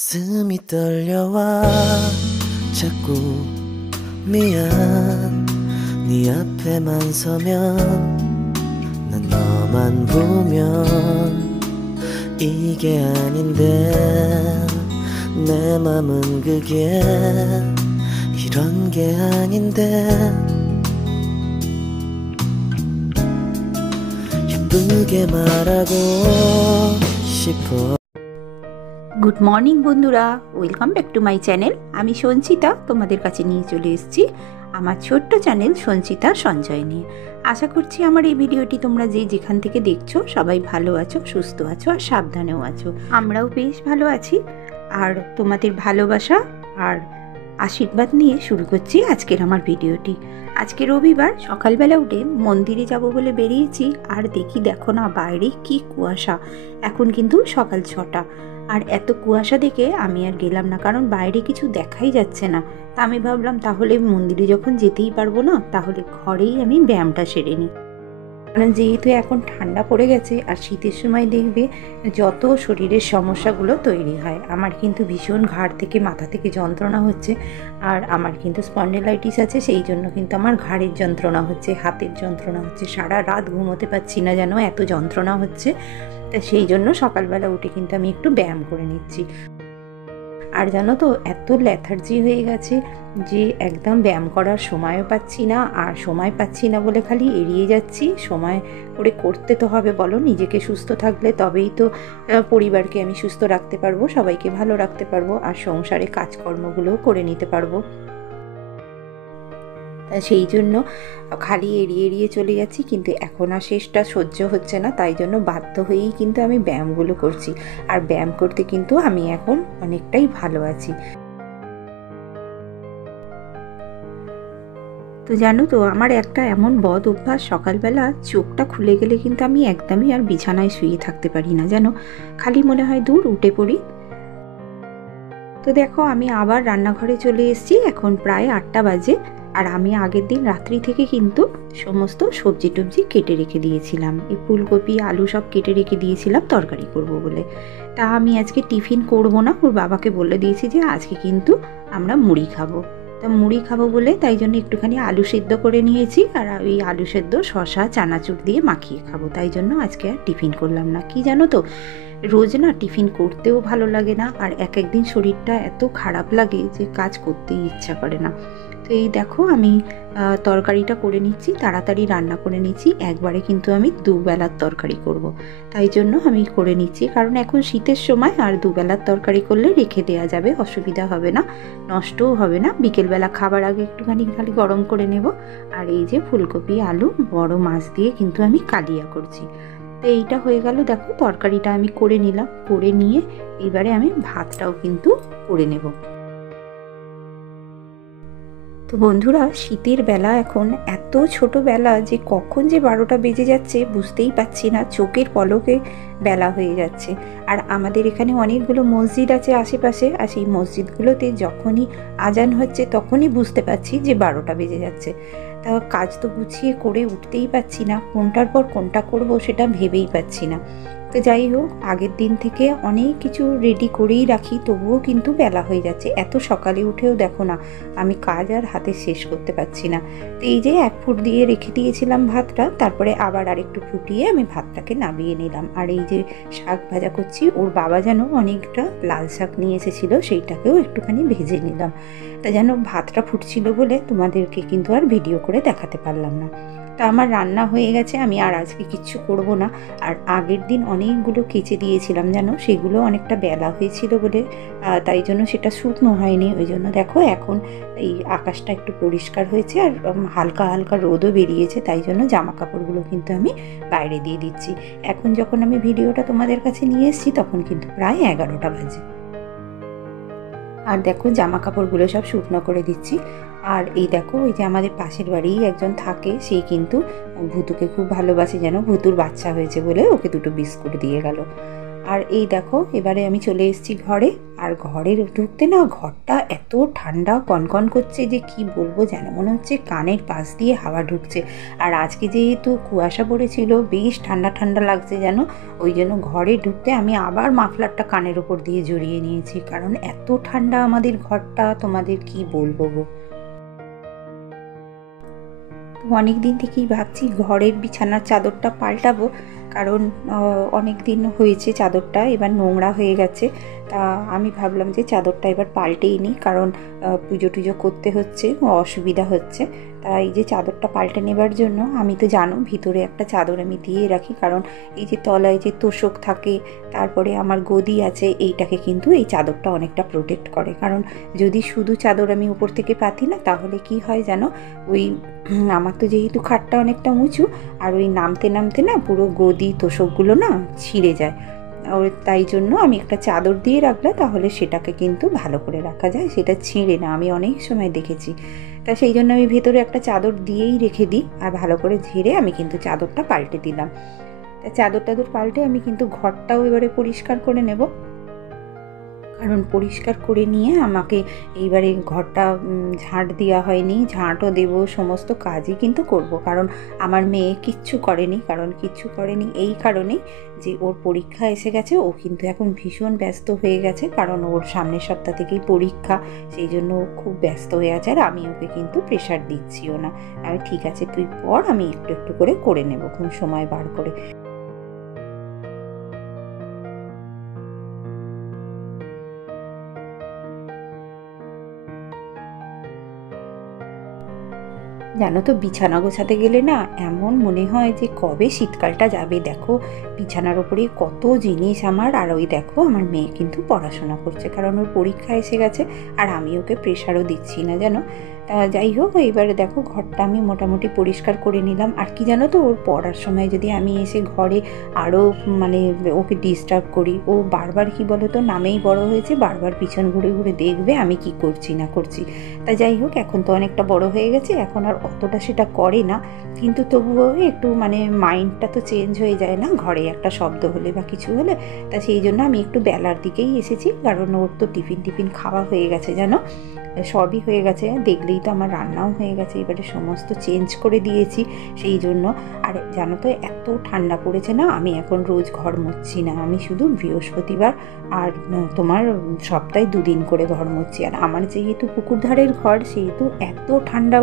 가슴이 떨려와 자꾸 미안 네 앞에만 서면 난 너만 보면 이게 아닌데 내 맘은 그게 이런 게 아닌데 예쁘게 말하고 싶어। Good morning বন্ধুরা, welcome back to my channel. আমি সঞ্চিতা তোমাদের কাছে নিয়ে চলে এসেছি আমার ছোট্ট চ্যানেল সঞ্চিতা সঞ্জয় নিয়ে। আশা করছি আমার এই ভিডিওটি তোমরা যেখান থেকে দেখছো সবাই ভালো আছো, সুস্থ আছো আর সাবধানেও আছো। আমরাও বেশ ভালো আছি। আর তোমাদের ভালোবাসা আর আশীর্বাদ নিয়ে শুরু করছি আজকের আমার ভিডিওটি। আজকে রবিবার, সকালবেলা উঠে মন্দিরে যাব বলে বেরিয়েছি। আর দেখো না বাইরে কি কুয়াশা। এখন কিন্তু সকাল 6টা। আর এত কুয়াশা দেখে আমি আর গেলাম না, কারণ বাইরে কিছু দেখাই যাচ্ছে না। তা আমি ভাবলাম তাহলে মন্দিরে যখন যেতেই পারবো না, তাহলে ঘরেই আমি ব্যায়ামটা সেরে নিই। কারণ যেহেতু এখন ঠান্ডা পড়ে গেছে আর শীতের সময় দেখবে যত শরীরের সমস্যাগুলো তৈরি হয়। আমার কিন্তু ভীষণ ঘাড় থেকে মাথা থেকে যন্ত্রণা হচ্ছে। আর আমার কিন্তু স্পন্ডিলাইটিস আছে, সেই জন্য কিন্তু আমার ঘাড়ের যন্ত্রণা হচ্ছে, হাতের যন্ত্রণা হচ্ছে, সারা রাত ঘুমোতে পারছি না, যেন এত যন্ত্রণা হচ্ছে। তা সেই জন্য সকালবেলা উঠে কিন্তু আমি একটু ব্যায়াম করে নিচ্ছি। আর জানো তো, এত ল্যাথার্জি হয়ে গেছে যে একদম ব্যায়াম করার সময়ও পাচ্ছি না। আর সময় পাচ্ছি না বলে খালি এড়িয়ে যাচ্ছি। সময় করে করতে তো হবে, বলো। নিজেকে সুস্থ থাকলে তবেই তো পরিবারকে আমি সুস্থ রাখতে পারবো, সবাইকে ভালো রাখতে পারবো, আর সংসারে কাজকর্মগুলোও করে নিতে পারবো। সেই জন্য খালি এড়িয়ে চলে যাচ্ছি, কিন্তু এখন আর শেষটা সহ্য হচ্ছে না। তাই জন্য বাধ্য হয়েই কিন্তু আমি ব্যায়ামগুলো করছি। আর ব্যায়াম করতে কিন্তু আমি এখন অনেকটাই ভালো আছি। তো জানো তো, আমার একটা এমন বদ অভ্যাস, সকালবেলা চোখটা খুলে গেলে কিন্তু আমি একদমই আর বিছানায় শুয়ে থাকতে পারি না। যেন খালি মনে হয় দূর উঠে পড়ি। তো দেখো, আমি আবার রান্নাঘরে চলে এসেছি। এখন প্রায় 8টা বাজে। আর আমি আগের দিন রাত্রি থেকে কিন্তু সমস্ত সবজি টবজি কেটে রেখে দিয়েছিলাম। এই ফুলকপি আলু সব কেটে রেখে দিয়েছিলাম তরকারি করব বলে। তা আমি আজকে টিফিন করব না, ওর বাবাকে বলে দিয়েছি যে আজকে কিন্তু আমরা মুড়ি খাবো। তা মুড়ি খাবো বলে তাই জন্য একটুখানি আলু সেদ্ধ করে নিয়েছি। আর ওই আলু সেদ্ধ শসা চানাচুর দিয়ে মাখিয়ে খাবো। তাই জন্য আজকে আর টিফিন করলাম না। কি জানো তো, রোজ না টিফিন করতেও ভালো লাগে না। আর একদিন শরীরটা এত খারাপ লাগে যে কাজ করতেই ইচ্ছা করে না। তো এই দেখো, আমি তরকারিটা করে নিচ্ছি, তাড়াতাড়ি রান্না করে নিচ্ছি। একবারে কিন্তু আমি দুবেলার তরকারি করব। তাই জন্য আমি করে নিচ্ছি, কারণ এখন শীতের সময়। আর দুবেলার তরকারি করলে রেখে দেওয়া যাবে, অসুবিধা হবে না, নষ্টও হবে না। বিকেলবেলা খাবার আগে একটুখানি খালি গরম করে নেব। আর এই যে ফুলকপি আলু বড় মাছ দিয়ে কিন্তু আমি কালিয়া করছি। তো এইটা হয়ে গেল। দেখো, তরকারিটা আমি করে নিলাম। করে নিয়ে এবারে আমি ভাতটাও কিন্তু করে নেব। তো বন্ধুরা, শীতের বেলা এখন এত ছোট বেলা যে কখন যে 12টা বেজে যাচ্ছে বুঝতেই পারছি না। চোখের পলকে বেলা হয়ে যাচ্ছে। আর আমাদের এখানে অনেকগুলো মসজিদ আছে আশেপাশে। আর সেই মসজিদগুলোতে যখনই আজান হচ্ছে তখনই বুঝতে পারছি যে 12টা বেজে যাচ্ছে। তা কাজ তো গুছিয়ে করে উঠতেই পারছি না, কোনটার পর কোনটা করব সেটা ভেবেই পাচ্ছি না। তো যাই হোক, আগের দিন থেকে অনেক কিছু রেডি করেই রাখি, তবুও কিন্তু বেলা হয়ে যাচ্ছে। এত সকালে উঠেও দেখো না, আমি কাজ আর হাতে শেষ করতে পারছি না। তো এই যে 1 ফুট দিয়ে রেখে দিয়েছিলাম ভাতটা, তারপরে আবার আরেকটু ফুটিয়ে আমি ভাতটাকে নামিয়ে নিলাম। আর এই যে শাক ভাজা করছি, ওর বাবা যেন অনেকটা লাল শাক নিয়ে এসেছিলো, সেইটাকেও একটুখানি ভেজে নিলাম। তা যেন ভাতটা ফুটছিল বলে তোমাদেরকে কিন্তু আর ভিডিও করে দেখাতে পারলাম না। তা আমার রান্না হয়ে গেছে, আমি আর আজকে কিচ্ছু করব না। আর আগের দিন অনেকগুলো কেচে দিয়েছিলাম, জানো, সেগুলো অনেকটা বেলা হয়েছিল বলে তাই জন্য সেটা শুকনো হয়নি। ওই জন্য দেখো এখন এই আকাশটা একটু পরিষ্কার হয়েছে আর হালকা হালকা রোদও বেরিয়েছে। তাই জন্য জামা কাপড়গুলো কিন্তু আমি বাইরে দিয়ে দিচ্ছি। এখন যখন আমি ভিডিওটা তোমাদের কাছে নিয়ে এসেছি তখন কিন্তু প্রায় 11টা বাজে। আর দেখো, জামা কাপড়গুলো সব শুকনো করে দিচ্ছি। আর এই দেখো, ওই যে আমাদের পাশের বাড়ি একজন থাকে, সেই কিন্তু ভুতুকে খুব ভালোবাসে, যেন ভুতুর বাচ্চা হয়েছে বলে ওকে 2টো বিস্কুট দিয়ে গেল। আর এই দেখো, এবারে আমি চলে এসেছি ঘরে। আর ঘরে ঢুকতে না ঘরটা এত ঠান্ডা কনকন করছে যে কি বলবো, যেন মনে হচ্ছে কানের পাশ দিয়ে হাওয়া ঢুকছে। আর আজকে যেহেতু কুয়াশা পড়েছিল, বেশ ঠান্ডা ঠান্ডা লাগছে যেন, ওই জন্য ঘরে ঢুকতে আমি আবার মাফলারটা কানের ওপর দিয়ে জড়িয়ে নিয়েছি, কারণ এত ঠান্ডা আমাদের ঘরটা, তোমাদের কি বলবো গো। অনেক দিন থেকেই ভাবছি ঘরের বিছানার চাদরটা পাল্টাবো, কারণ অনেক দিন হয়েছে চাদরটা এবার নোংরা হয়ে গেছে। তা আমি ভাবলাম যে চাদরটা এবার পাল্টেই নিই, কারণ পুজো টুজো করতে হচ্ছে, অসুবিধা হচ্ছে। তা এই যে চাদরটা পাল্টে নেবার জন্য, আমি তো জানো ভিতরে একটা চাদর আমি দিয়ে রাখি, কারণ এই যে তলায় যে তোষক থাকে, তারপরে আমার গদি আছে, এইটাকে কিন্তু এই চাদরটা অনেকটা প্রোটেক্ট করে। কারণ যদি শুধু চাদর আমি উপর থেকে পাতি না, তাহলে কি হয় জানো, ওই আমার তো যেহেতু খাটটা অনেকটা উঁচু, আর ওই নামতে নামতে না পুরো গদি তোষকগুলো না ছিঁড়ে যায়। তাই জন্য আমি একটা চাদর দিয়ে রাখলে তাহলে সেটাকে কিন্তু ভালো করে রাখা যায়, সেটা ছিঁড়ে না, আমি অনেক সময় দেখেছি। তা সেই জন্য আমি ভেতরে একটা চাদর দিয়েই রেখে দিই, আর ভালো করে ঝেড়ে আমি কিন্তু চাদরটা পাল্টে দিলাম। তা চাদর পাল্টে আমি কিন্তু ঘরটাও এবারে পরিষ্কার করে নেব, কারণ পরিষ্কার করে নিয়ে আমাকে এইবারে ঘরটা ঝাঁট দেওয়া হয়নি, ঝাঁটও দেবো, সমস্ত কাজই কিন্তু করব। কারণ আমার মেয়ে কিচ্ছু করেনি এই কারণেই যে ওর পরীক্ষা এসে গেছে, ও কিন্তু এখন ভীষণ ব্যস্ত হয়ে গেছে, কারণ ওর সামনের সপ্তাহ থেকেই পরীক্ষা, সেই জন্য ও খুব ব্যস্ত হয়ে আছে। আর আমি ওকে কিন্তু প্রেশার দিচ্ছিও না, আমি ঠিক আছে তুই পড়, আমি একটু একটু করে নেব খুব সময় বার করে। জানো তো বিছানা গোছাতে গেলে না এমন মনে হয় যে কবে শীতকালটা যাবে। দেখো বিছানার ওপরে কত জিনিস আমার, আর ওই দেখো আমার মেয়ে কিন্তু পড়াশোনা করছে, কারণ ওর পরীক্ষা এসে গেছে, আর আমি ওকে প্রেশারও দিচ্ছি না জানো। তা যাই হোক, এবারে দেখো ঘরটা আমি মোটামুটি পরিষ্কার করে নিলাম। আর কি জানো তো, ওর পড়ার সময় যদি আমি এসে ঘরে আরও মানে ওকে ডিস্টার্ব করি, ও বারবার কি বলো তো, নামেই বড় হয়েছে, বারবার পিছন ঘুরে ঘুরে দেখবে আমি কি করছি না করছি। তা যাই হোক, এখন তো অনেকটা বড় হয়ে গেছে, এখন আর অতটা সেটা করে না, কিন্তু তবুও একটু মানে মাইন্ডটা তো চেঞ্জ হয়ে যায় না, ঘরে একটা শব্দ হলে বা কিছু হলে। তা সেই জন্য আমি একটু বেলার দিকেই এসেছি, কারণ ওর তো টিফিন খাওয়া হয়ে গেছে জানো, সবই হয়ে গেছে, দেখলেই তো আমার রান্নাও হয়ে গেছে, এবারে সমস্ত চেঞ্জ করে দিয়েছি সেই জন্য। আর জানো তো এত ঠান্ডা পড়েছে না, আমি এখন রোজ ঘর মুছছি না, আমি শুধু বৃহস্পতিবার আর তোমার সপ্তাহে 2 দিন করে ঘর মুছছি। আর আমার যেহেতু পুকুর ধারের ঘর, সেহেতু এত ঠান্ডা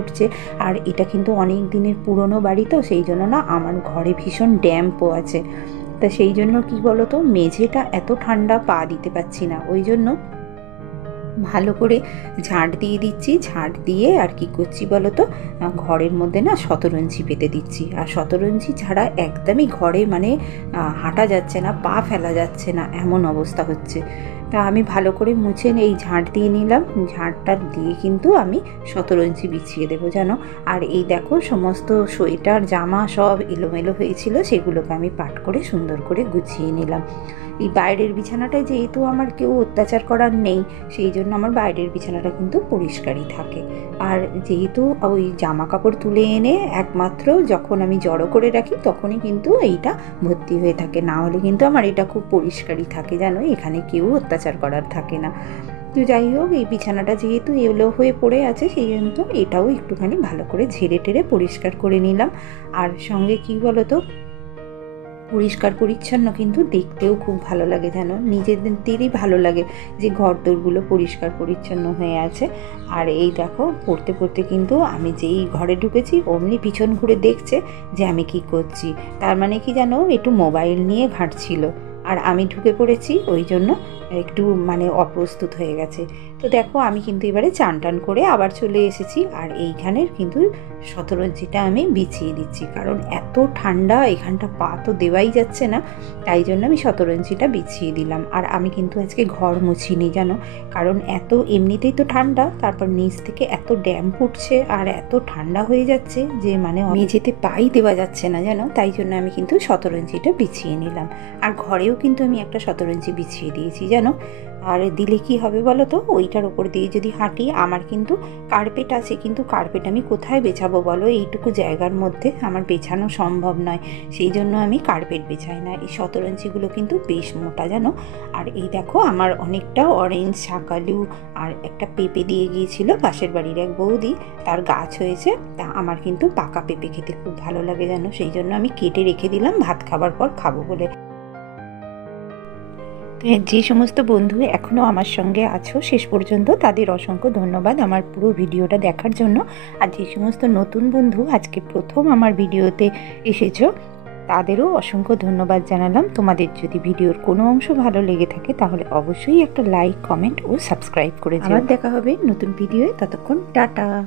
উঠছে, আর এটা কিন্তু অনেক দিনের পুরনো বাড়ি, তো সেই জন্য না আমার ঘরে ভীষণ ড্যাম্পও আছে। তা সেই জন্য কি বলো তো, মেঝেটা এত ঠান্ডা, পা দিতে পারছি না, ওই জন্য ভালো করে ঝাঁট দিয়ে দিচ্ছি। ঝাঁট দিয়ে আর কি করছি বলো তো, ঘরের মধ্যে না শতরঞ্জি পেতে দিচ্ছি। আর শতরঞ্জি ছাড়া একদমই ঘরে মানে হাঁটা যাচ্ছে না, পা ফেলা যাচ্ছে না, এমন অবস্থা হচ্ছে। তা আমি ভালো করে মুছে এই ঝাঁট দিয়ে নিলাম, ঝাঁটটা দিয়ে কিন্তু আমি শতরঞ্জি বিছিয়ে দেবো জানো। আর এই দেখো সমস্ত সোয়েটার জামা সব এলোমেলো হয়েছিল, সেগুলোকে আমি পাট করে সুন্দর করে গুছিয়ে নিলাম। এই বাইরের বিছানাটায় যেহেতু আমার কেউ অত্যাচার করার নেই, সেই জন্য আমার বাইরের বিছানাটা কিন্তু পরিষ্কারই থাকে। আর যেহেতু ওই জামা কাপড় তুলে এনে একমাত্র যখন আমি জড়ো করে রাখি, তখনই কিন্তু এইটা ভর্তি হয়ে থাকে, না হলে কিন্তু আমার এটা খুব পরিষ্কারই থাকে জানো, এখানে কেউ অত্যাচার করার থাকে না। তো যাই হোক, এই বিছানাটা যেহেতু এলো হয়ে পড়ে আছে, সেই জন্য তো এটাও একটুখানি ভালো করে ঝেড়ে টেরে পরিষ্কার করে নিলাম। আর সঙ্গে কি বলো তো, পরিষ্কার পরিচ্ছন্ন কিন্তু দেখতেও খুব ভালো লাগে জানো, নিজেদেরই ভালো লাগে যে ঘরদোরগুলো পরিষ্কার পরিচ্ছন্ন হয়ে আছে। আর এই দেখো পড়তে পড়তে কিন্তু আমি যেই ঘরে ঢুকেছি অমনি পিছন ঘুরে দেখছে যে আমি কি করছি, তার মানে কি জানো, একটু মোবাইল নিয়ে ঘাঁটছিল, আর আমি ঢুকে পড়েছি, ওই জন্য একটু মানে অপ্রস্তুত হয়ে গেছে। তো দেখো আমি কিন্তু এবারে চান টান করে আবার চলে এসেছি, আর এইখানের কিন্তু শতরঞ্জিটা আমি বিছিয়ে দিচ্ছি, কারণ এত ঠান্ডা, এখানটা পা তো দেওয়াই যাচ্ছে না, তাই জন্য আমি শতরঞ্জিটা বিছিয়ে দিলাম। আর আমি কিন্তু আজকে ঘর মুছিনি জানো, কারণ এত এমনিতেই তো ঠান্ডা, তারপর নিচ থেকে এত ড্যাম্প উঠছে আর এত ঠান্ডা হয়ে যাচ্ছে যে মানে মেঝেতে পাই দেওয়া যাচ্ছে না জানো, তাই জন্য আমি কিন্তু শতরঞ্জিটা বিছিয়ে নিলাম। আর ঘরেও কিন্তু আমি একটা শতরঞ্জি বিছিয়ে দিয়েছি জানো। যেন। আর দিলে কি হবে বলো তো, ওইটার ওপর দিয়ে যদি হাঁটি, আমার কিন্তু কার্পেট আছে, কিন্তু কার্পেট আমি কোথায় বেছাবো বলো, এইটুকু জায়গার মধ্যে আমার বেছানো সম্ভব নয়, সেই জন্য আমি কার্পেট বেছাই না। এই শতরঞ্চিগুলো কিন্তু বেশ মোটা জানো। আর এই দেখো আমার অনেকটা অরেঞ্জ, শাকালু আর একটা পেঁপে দিয়ে গিয়েছিল পাশের বাড়ির এক বৌদি, তার গাছ হয়েছে। তা আমার কিন্তু পাকা পেঁপে খেতে খুব ভালো লাগে জানো, সেই জন্য আমি কেটে রেখে দিলাম ভাত খাবার পর খাবো বলে। যে সমস্ত বন্ধু এখনও আমার সঙ্গে আছো শেষ পর্যন্ত, তাদের অসংখ্য ধন্যবাদ আমার পুরো ভিডিওটা দেখার জন্য। আর যে সমস্ত নতুন বন্ধু আজকে প্রথম আমার ভিডিওতে এসেছো, তাদেরও অসংখ্য ধন্যবাদ জানালাম। তোমাদের যদি ভিডিওর কোনো অংশ ভালো লেগে থাকে তাহলে অবশ্যই একটা লাইক, কমেন্ট ও সাবস্ক্রাইব করে দিও। আবার দেখা হবে নতুন ভিডিওয়ে, ততক্ষণ টাটা।